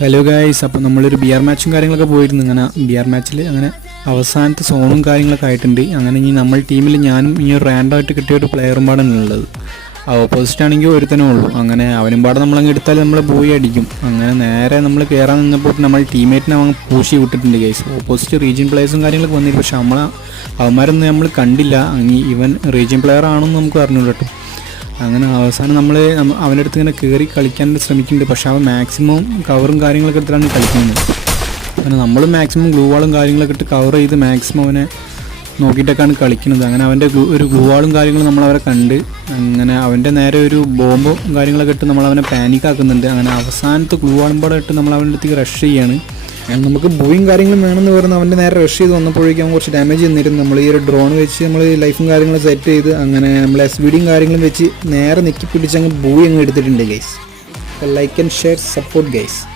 Hello guys, അപ്പോൾ നമ്മളൊരു beer മാച്ചും കാര്യങ്ങളൊക്കെ പോയിരുന്നു. അങ്ങനെ ബിയർ മാച്ചിൽ അങ്ങനെ അവസാനത്തെ സോണും കാര്യങ്ങളൊക്കെ ആയിട്ടുണ്ട്. അങ്ങനെ ഇനി നമ്മൾ ടീമിൽ ഞാനും ഈ ഒരു റാൻഡമായിട്ട് കിട്ടിയ ഒരു പ്ലെയറും പാടാണ് ഉള്ളത്. ഓപ്പോസിറ്റ് ആണെങ്കിൽ ഒരുത്തനേ ഉള്ളൂ. അങ്ങനെ അവനും പാടെ നമ്മളങ്ങ് എടുത്താൽ നമ്മൾ പോയി അടിക്കും. അങ്ങനെ നേരെ നമ്മൾ കയറാൻ നിന്നപ്പോൾ നമ്മൾ ടീമേറ്റിനെ അവൻ പൂശി വിട്ടിട്ടുണ്ട് ഗൈസ്. ഓപ്പോസിറ്റ് റീജിയൻ പ്ലേയേഴ്സും കാര്യങ്ങളൊക്കെ വന്നിരുന്നു. പക്ഷെ അവന്മാരൊന്നും നമ്മൾ കണ്ടില്ല. ഇനി ഇവൻ റീജിയൻ പ്ലെയർ ആണെന്ന് നമുക്ക് അറിഞ്ഞുള്ളൂ കേട്ടോ. അങ്ങനെ അവസാനം നമ്മൾ അവൻ്റെ അടുത്ത് ഇങ്ങനെ കയറി കളിക്കാൻ ശ്രമിക്കുന്നുണ്ട്. പക്ഷേ അവൻ മാക്സിമം കവറും കാര്യങ്ങളൊക്കെ എടുത്തിട്ടാണ് കളിക്കുന്നത്. അങ്ങനെ നമ്മൾ മാക്സിമം ഗ്ലൂ വാളും കാര്യങ്ങളൊക്കെ ഇട്ട് കവർ ചെയ്ത് മാക്സിമം അവനെ നോക്കിയിട്ടൊക്കെയാണ് കളിക്കുന്നത്. അങ്ങനെ അവൻ്റെ ഒരു ഗ്ലൂ വാളും കാര്യങ്ങളും നമ്മളവരെ കണ്ട് അങ്ങനെ അവൻ്റെ നേരെ ഒരു ബോംബും കാര്യങ്ങളൊക്കെ ഇട്ട് നമ്മളവനെ പാനിക്കാക്കുന്നുണ്ട്. അങ്ങനെ അവസാനത്തെ ഗ്ലൂ വാളും പാടെ ഇട്ട് നമ്മൾ അവൻ്റെ അടുത്തേക്ക് റഷ് ചെയ്യാണ്. നമുക്ക് ബൂയും കാര്യങ്ങളും വേണമെന്ന് പറഞ്ഞ് അവൻ്റെ നേരെ റഷ് ചെയ്ത് വന്നപ്പോഴേക്കും അവൻ കുറച്ച് ഡാമേജ് തന്നിരുന്നു. നമ്മൾ ഈ ഒരു ഡ്രോൺ വെച്ച് നമ്മൾ ലൈഫും കാര്യങ്ങളും സെറ്റ് ചെയ്ത് അങ്ങനെ നമ്മൾ SVDയും കാര്യങ്ങളും വെച്ച് നേരെ നെക്കി പിടിച്ച് അങ്ങ് ബൂയി അങ്ങ് എടുത്തിട്ടുണ്ട് guys. Like and share support guys.